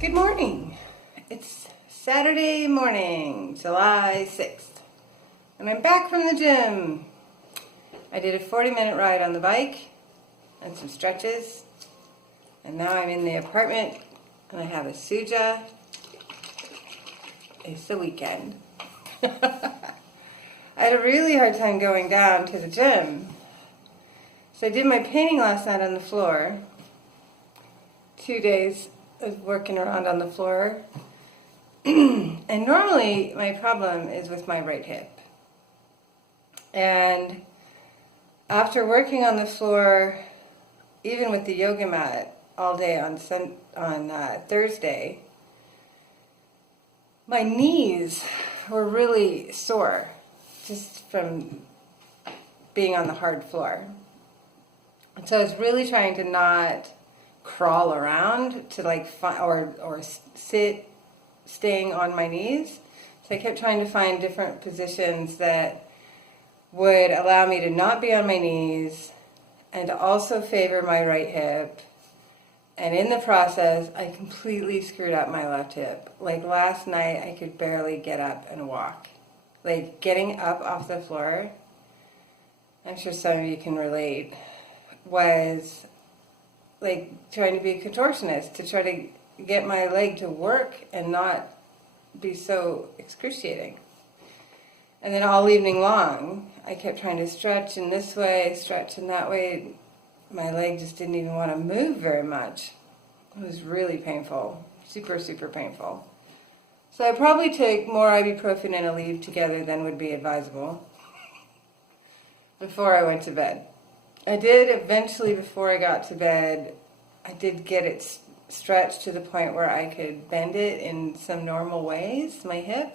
Good morning. It's Saturday morning, July 6th, and I'm back from the gym. I did a 40-minute ride on the bike and some stretches, and now I'm in the apartment and I have a suja. It's the weekend. I had a really hard time going down to the gym. So I did my painting last night on the floor. 2 days of working around on the floor. And normally my problem is with my right hip. And after working on the floor, even with the yoga mat all day on Thursday, my knees were really sore just from being on the hard floor. And so I was really trying to not crawl around to or sit staying on my knees. So I kept trying to find different positions that would allow me to not be on my knees and to also favor my right hip. And in the process, I completely screwed up my left hip. Like last night, I could barely get up and walk. Like getting up off the floor, I'm sure some of you can relate, was like trying to be a contortionist to try to get my leg to work and not be so excruciating. And then all evening long, I kept trying to stretch in this way, stretch in that way. My leg just didn't even want to move very much. It was really painful, super, super painful. So I probably took more ibuprofen and Aleve together than would be advisable before I went to bed. I did eventually, before I got to bed, I did get it stretched to the point where I could bend it in some normal ways, my hip.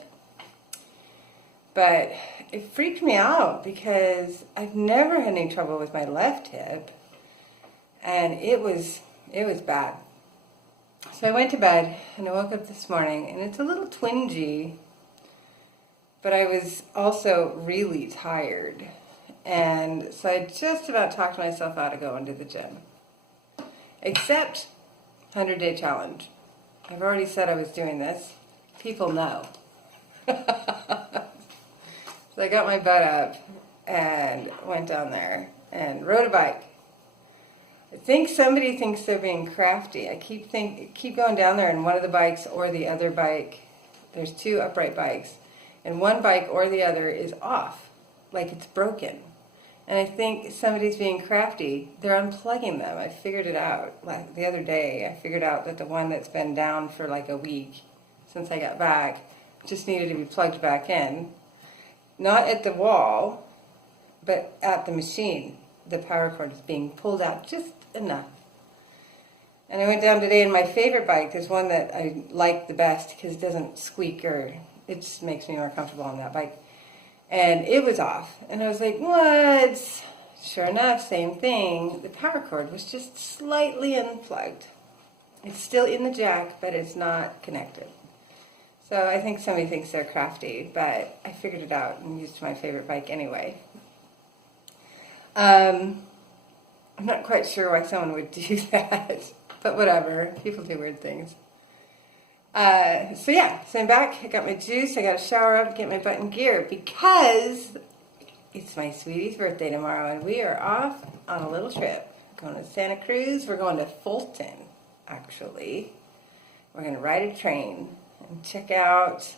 But it freaked me out because I've never had any trouble with my left hip. And it was bad. So I went to bed and I woke up this morning and it's a little twingy, but I was also really tired. And so I just about talked myself out of going to the gym. Except 100-day challenge. I've already said I was doing this. People know. So I got my butt up and went down there and rode a bike. I think somebody thinks they're being crafty. I keep going down there and one of the bikes or the other bike, there's two upright bikes, and one bike or the other is off, like it's broken. And I think somebody's being crafty. They're unplugging them. I figured it out. Like the other day, I figured out that the one that's been down for like a week since I got back just needed to be plugged back in. Not at the wall, but at the machine. The power cord is being pulled out just enough. And I went down today, and my favorite bike, there's one that I like the best because it doesn't squeak or it just makes me more comfortable on that bike. And it was off. And I was like, what? Sure enough, same thing. The power cord was just slightly unplugged. It's still in the jack, but it's not connected. So I think somebody thinks they're crafty, but I figured it out and used my favorite bike anyway. I'm not quite sure why someone would do that, but whatever. People do weird things. So I'm back. I got my juice. I got to shower up, get my butt in gear because it's my sweetie's birthday tomorrow, and we are off on a little trip. Going to Santa Cruz. We're going to Fulton, actually. We're going to ride a train and check out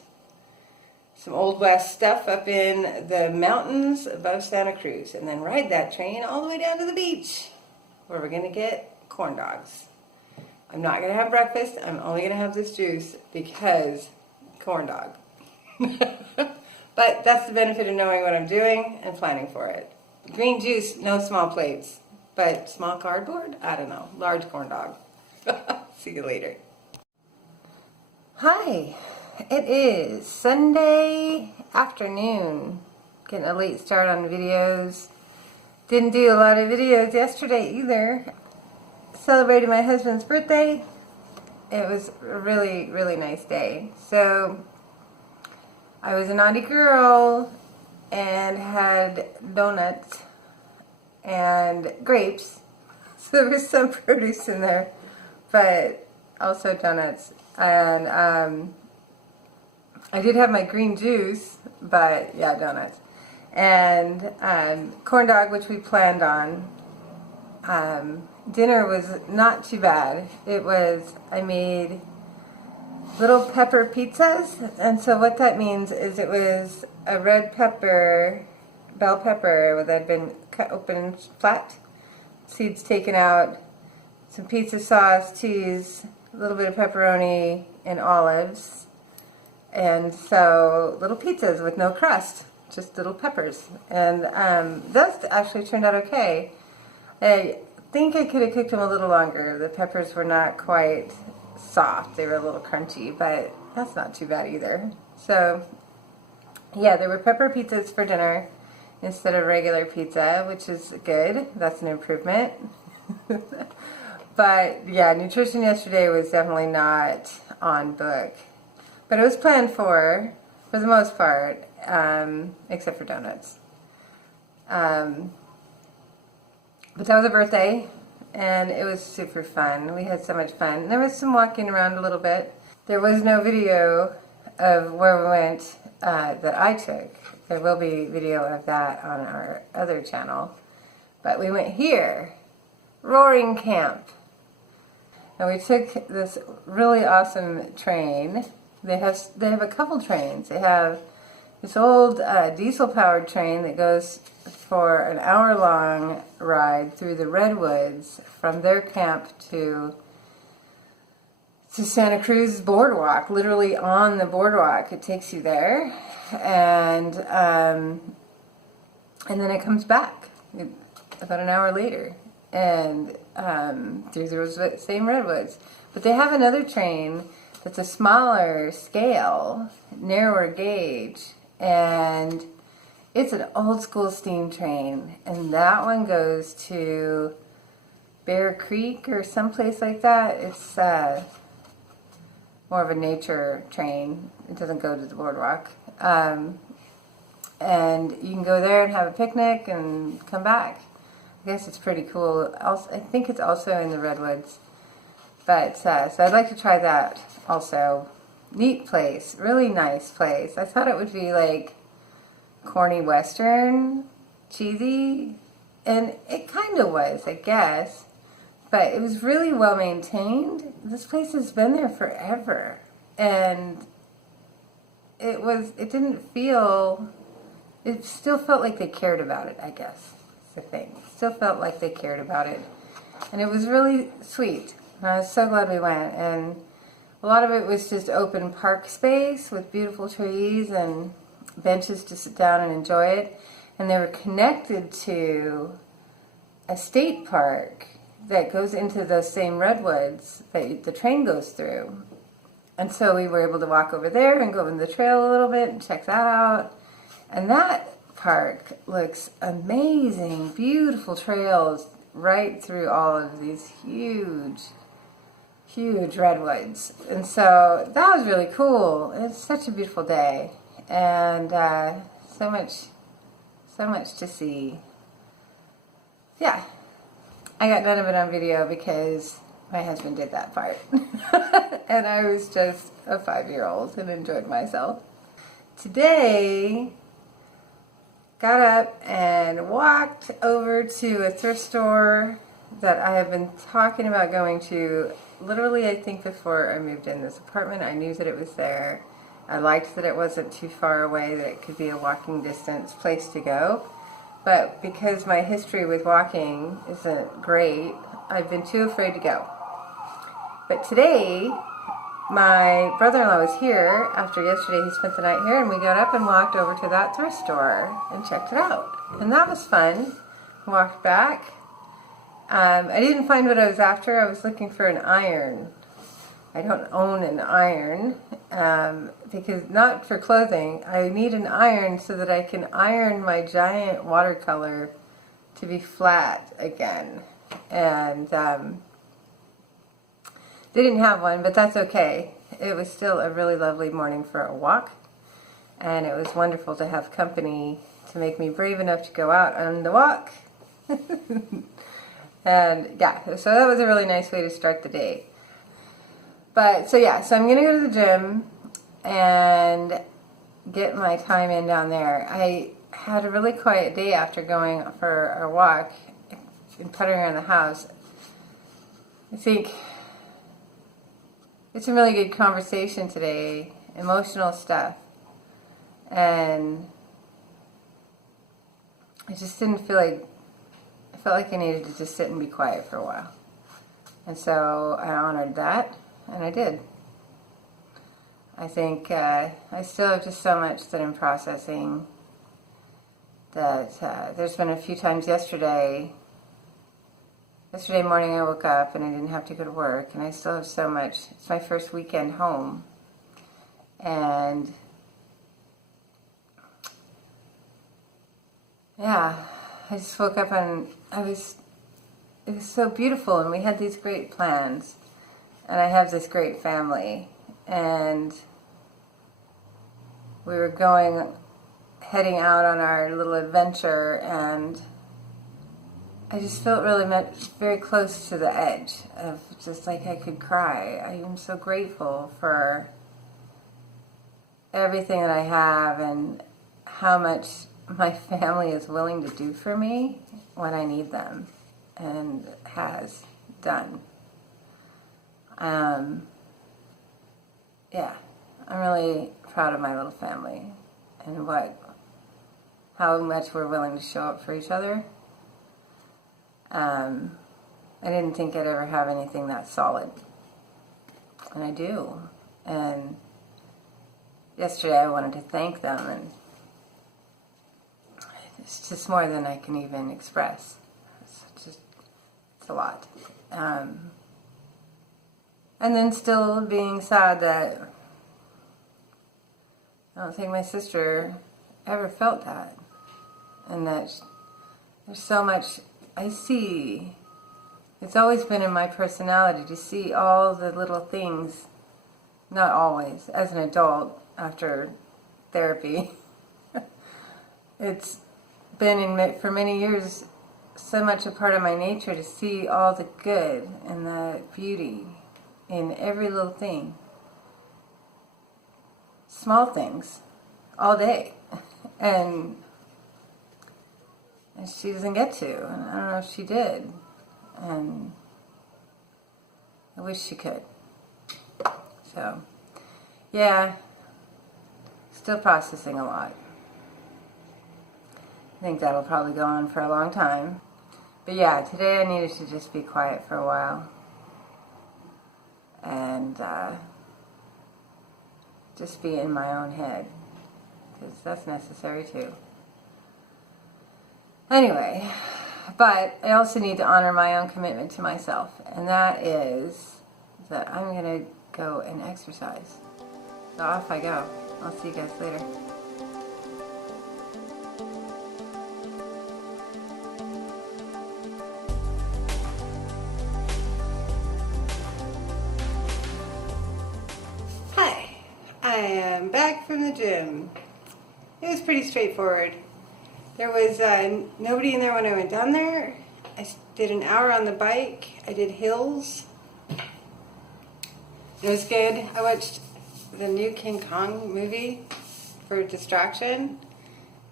some Old West stuff up in the mountains above Santa Cruz, and then ride that train all the way down to the beach, where we're going to get corn dogs. I'm not going to have breakfast. I'm only going to have this juice because corn dog. But that's the benefit of knowing what I'm doing and planning for it. Green juice, no small plates, but small cardboard? I don't know. Large corn dog. See you later. Hi. It is Sunday afternoon. Getting a late start on videos. Didn't do a lot of videos yesterday either. Celebrated my husband's birthday. It was a really, really nice day. So I was a naughty girl and had donuts and grapes. So there was some produce in there, but also donuts And I did have my green juice, but yeah, donuts. And corn dog, which we planned on. Dinner was not too bad. I made little pepper pizzas, and so what that means is it was a red pepper, bell pepper that had been cut open flat, seeds taken out, some pizza sauce, cheese, a little bit of pepperoni, and olives. And so little pizzas with no crust, just little peppers. And those actually turned out okay. I think I could have cooked them a little longer. The peppers were not quite soft. They were a little crunchy, but that's not too bad either. So yeah, there were pepper pizzas for dinner instead of regular pizza, which is good. That's an improvement. But yeah, nutrition yesterday was definitely not on book. But it was planned for the most part, except for donuts. But that was a birthday, and it was super fun. We had so much fun. There was some walking around a little bit. There was no video of where we went that I took. There will be video of that on our other channel. But we went here, Roaring Camp. And we took this really awesome train. They have a couple trains. They have this old diesel-powered train that goes for an hour-long ride through the redwoods from their camp to Santa Cruz boardwalk, literally on the boardwalk. It takes you there, and then it comes back about an hour later, and through those same redwoods. But they have another train that's a smaller scale, narrower gauge, and it's an old school steam train, and that one goes to Bear Creek or someplace like that. It's more of a nature train. It doesn't go to the boardwalk. And you can go there and have a picnic and come back. I guess it's pretty cool. Also, I think it's also in the redwoods. But so I'd like to try that also. Neat place, really nice place. I thought it would be like corny Western, cheesy, and it kind of was, I guess. But it was really well maintained. This place has been there forever, and it still felt like they cared about it, I guess. That's the thing. It still felt like they cared about it, and it was really sweet. And I was so glad we went, and a lot of it was just open park space with beautiful trees and benches to sit down and enjoy it. And they were connected to a state park that goes into those same redwoods that the train goes through. And so we were able to walk over there and go in the trail a little bit and check that out. And that park looks amazing, beautiful trails right through all of these huge redwoods. And so that was really cool. It's such a beautiful day, and so much to see. Yeah, I got none of it on video because my husband did that part. And I was just a 5-year-old and enjoyed myself. Today, got up and walked over to a thrift store that I have been talking about going to literally, I think, before I moved in this apartment. I knew that it was there. I liked that it wasn't too far away, that it could be a walking distance place to go. But because my history with walking isn't great, I've been too afraid to go. But today, my brother-in-law was here after yesterday. He spent the night here, and we got up and walked over to that thrift store and checked it out. And that was fun. Walked back. I didn't find what I was after. I was looking for an iron. I don't own an iron, because not for clothing. I need an iron so that I can iron my giant watercolor to be flat again. And they didn't have one, but that's okay. It was still a really lovely morning for a walk, and it was wonderful to have company to make me brave enough to go out on the walk. And yeah, so that was a really nice way to start the day. But so yeah, so I'm gonna go to the gym and get my time in down there. I had a really quiet day after going for a walk and puttering around the house. I think it's a really good conversation today, emotional stuff, and I just didn't feel like, I felt like I needed to just sit and be quiet for a while. And so I honored that, and I did. I think I still have just so much that I'm processing, that there's been a few times yesterday morning I woke up and I didn't have to go to work, and I still have so much. It's my first weekend home, and yeah, I just woke up and it was so beautiful, and we had these great plans, and I have this great family, and we were heading out on our little adventure, and I just felt very close to the edge of just like I could cry. I am so grateful for everything that I have and how much my family is willing to do for me when I need them, and has done. Yeah, I'm really proud of my little family and how much we're willing to show up for each other. I didn't think I'd ever have anything that solid, and I do. And yesterday I wanted to thank them, and it's just more than I can even express. It's a lot. And then still being sad that I don't think my sister ever felt that, and that there's so much I see. It's always been in my personality to see all the little things, not always, as an adult after therapy. It's been for many years so much a part of my nature to see all the good and the beauty in every little thing. Small things, all day. And she doesn't get to, and I don't know if she did. And I wish she could. So, yeah, still processing a lot. I think that'll probably go on for a long time. But yeah, today I needed to just be quiet for a while. And just be in my own head, because that's necessary too. Anyway, but I also need to honor my own commitment to myself, and that is that I'm going to go and exercise. So off I go. I'll see you guys later. Hi, I am back from the gym. It was pretty straightforward. There was nobody in there when I went down there. I did an hour on the bike. I did hills. It was good. I watched the new King Kong movie for distraction.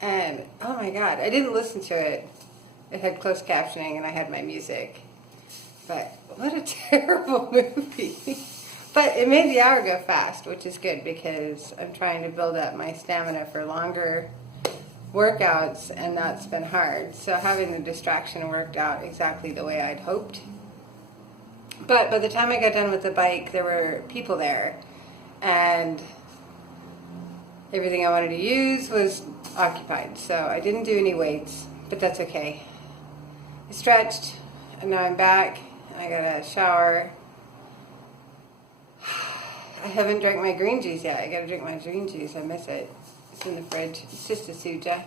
And oh my God, I didn't listen to it. It had closed captioning and I had my music. But what a terrible movie. But it made the hour go fast, which is good because I'm trying to build up my stamina for longer workouts, and that's been hard. So having the distraction worked out exactly the way I'd hoped. But by the time I got done with the bike, there were people there, and everything I wanted to use was occupied. So I didn't do any weights, but that's okay. I stretched, and now I'm back, and I got a shower. I haven't drank my green juice yet. I gotta drink my green juice. I miss it. It's in the fridge. It's just a suja.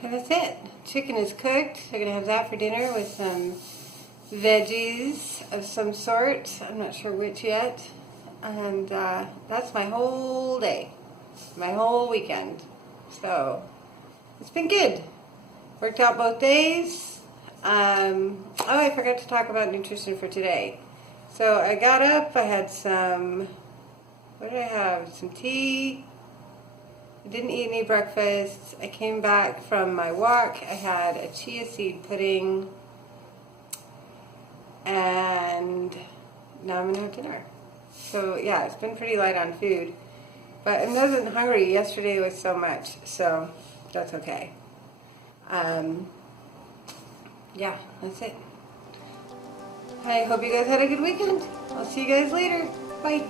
And that's it. Chicken is cooked. I'm going to have that for dinner with some veggies of some sort. I'm not sure which yet. And that's my whole day. My whole weekend. So, it's been good. Worked out both days. I forgot to talk about nutrition for today. So I got up, I had what did I have? Some tea. I didn't eat any breakfast. I came back from my walk. I had a chia seed pudding. And now I'm going to have dinner. So yeah, it's been pretty light on food. But I wasn't hungry. Yesterday was so much. So that's okay. Yeah, that's it. I hope you guys had a good weekend. I'll see you guys later. Bye.